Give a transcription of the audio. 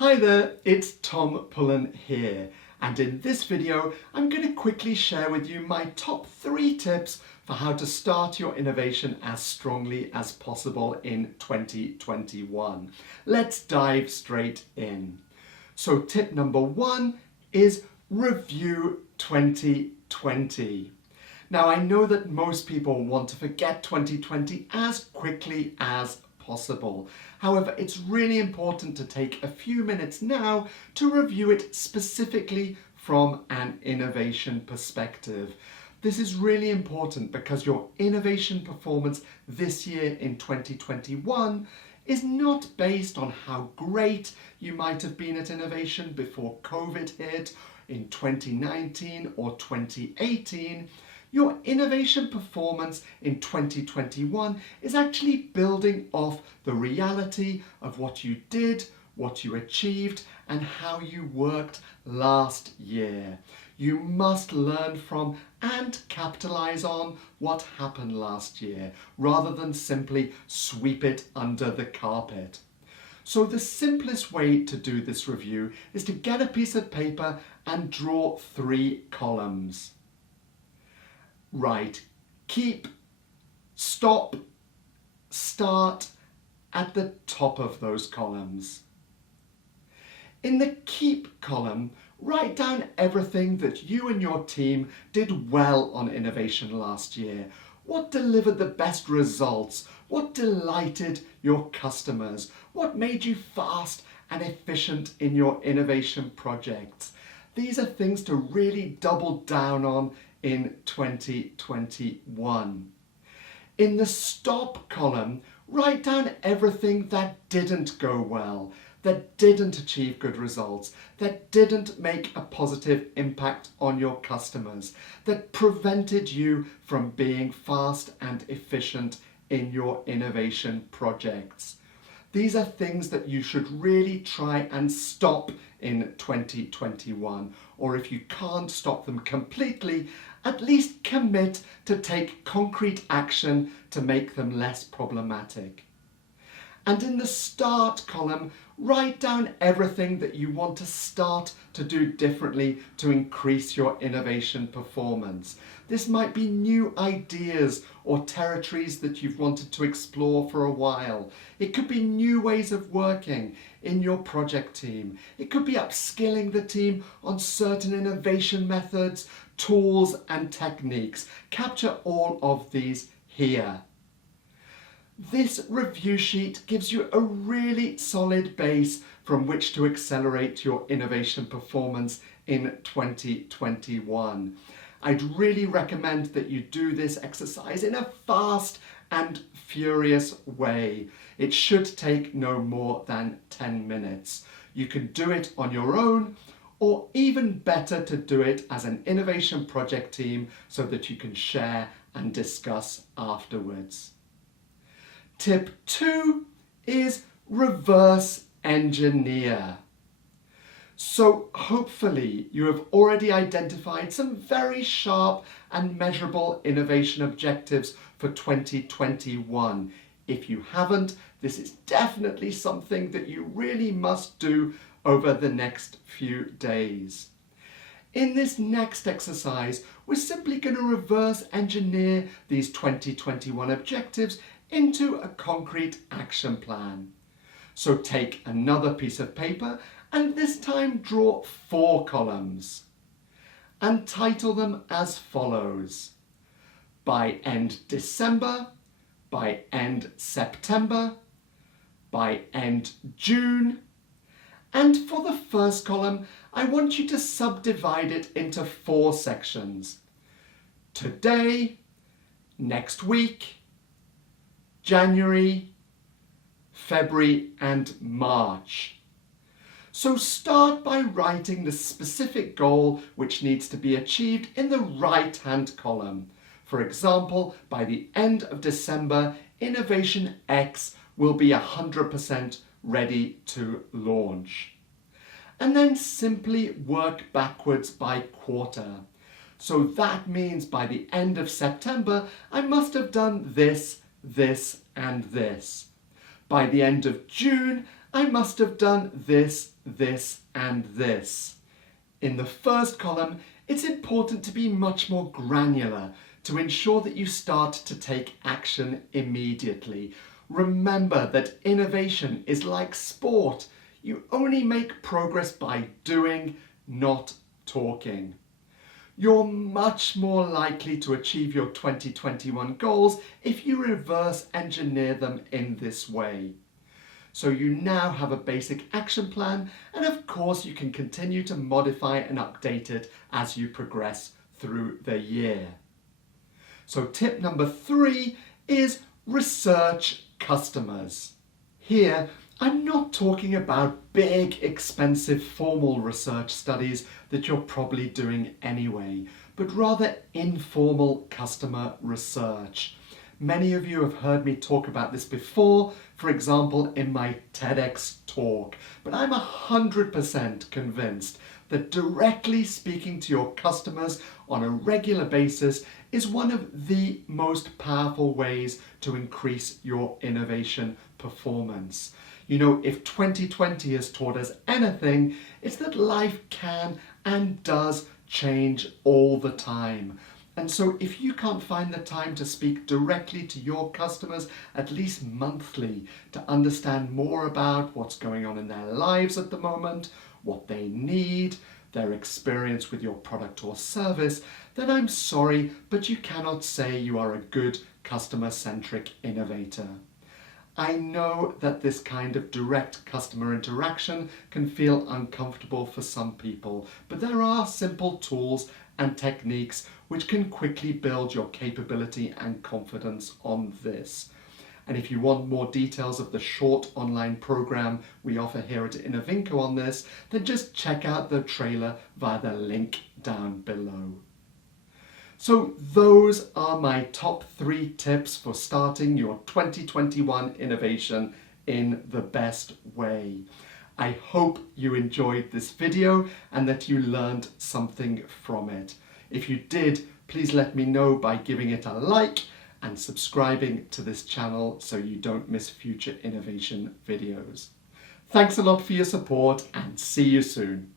Hi there, it's Tom Pullen here, and in this video I'm going to quickly share with you my top 3 tips for how to start your innovation as strongly as possible in 2021. Let's dive straight in. So tip number 1 is review 2020. Now I know that most people want to forget 2020 as quickly as possible. However, it's really important to take a few minutes now to review it specifically from an innovation perspective. This is really important because your innovation performance this year in 2021 is not based on how great you might have been at innovation before COVID hit in 2019 or 2018. Your innovation performance in 2021 is actually building off the reality of what you did, what you achieved, and how you worked last year. You must learn from and capitalize on what happened last year, rather than simply sweep it under the carpet. So the simplest way to do this review is to get a piece of paper and draw 3 columns. Right, keep, stop, start at the top of those columns. In the keep column, write down everything that you and your team did well on innovation last year. What delivered the best results? What delighted your customers? What made you fast and efficient in your innovation projects? These are things to really double down on in 2021. In the stop column, write down everything that didn't go well, that didn't achieve good results, that didn't make a positive impact on your customers, that prevented you from being fast and efficient in your innovation projects. These are things that you should really try and stop in 2021, or if you can't stop them completely, at least commit to take concrete action to make them less problematic. And in the start column, write down everything that you want to start to do differently to increase your innovation performance. This might be new ideas or territories that you've wanted to explore for a while. It could be new ways of working in your project team. It could be upskilling the team on certain innovation methods, tools and techniques. Capture all of these here. This review sheet gives you a really solid base from which to accelerate your innovation performance in 2021. I'd really recommend that you do this exercise in a fast and furious way. It should take no more than 10 minutes. You can do it on your own, or even better to do it as an innovation project team so that you can share and discuss afterwards. Tip 2 is reverse engineer. So hopefully you have already identified some very sharp and measurable innovation objectives for 2021. If you haven't, this is definitely something that you really must do over the next few days. In this next exercise, we're simply going to reverse engineer these 2021 objectives into a concrete action plan. So take another piece of paper and this time draw 4 columns and title them as follows: by end December, by end September, by end June. And for the first column, I want you to subdivide it into 4 sections: today, next week, January, February and March. So start by writing the specific goal which needs to be achieved in the right-hand column. For example, by the end of December, Innovation X will be 100% ready to launch. And then simply work backwards by quarter. So that means by the end of September, I must have done this, this and this. By the end of June, I must have done this, this, and this. In the first column, it's important to be much more granular to ensure that you start to take action immediately. Remember that innovation is like sport. You only make progress by doing, not talking. You're much more likely to achieve your 2021 goals if you reverse engineer them in this way. So you now have a basic action plan, and of course you can continue to modify and update it as you progress through the year. So tip number 3 is research customers. Here, I'm not talking about big, expensive, formal research studies that you're probably doing anyway, but rather informal customer research. Many of you have heard me talk about this before, for example, in my TEDx talk, but I'm 100% convinced that directly speaking to your customers on a regular basis is one of the most powerful ways to increase your innovation performance. You know, if 2020 has taught us anything, it's that life can and does change all the time. And so if you can't find the time to speak directly to your customers, at least monthly, to understand more about what's going on in their lives at the moment, what they need, their experience with your product or service, then I'm sorry, but you cannot say you are a good customer-centric innovator. I know that this kind of direct customer interaction can feel uncomfortable for some people, but there are simple tools and techniques which can quickly build your capability and confidence on this. And if you want more details of the short online program we offer here at Innovinco on this, then just check out the trailer via the link down below. So those are my top 3 tips for starting your 2021 innovation in the best way. I hope you enjoyed this video and that you learned something from it. If you did, please let me know by giving it a like and subscribing to this channel so you don't miss future innovation videos. Thanks a lot for your support and see you soon.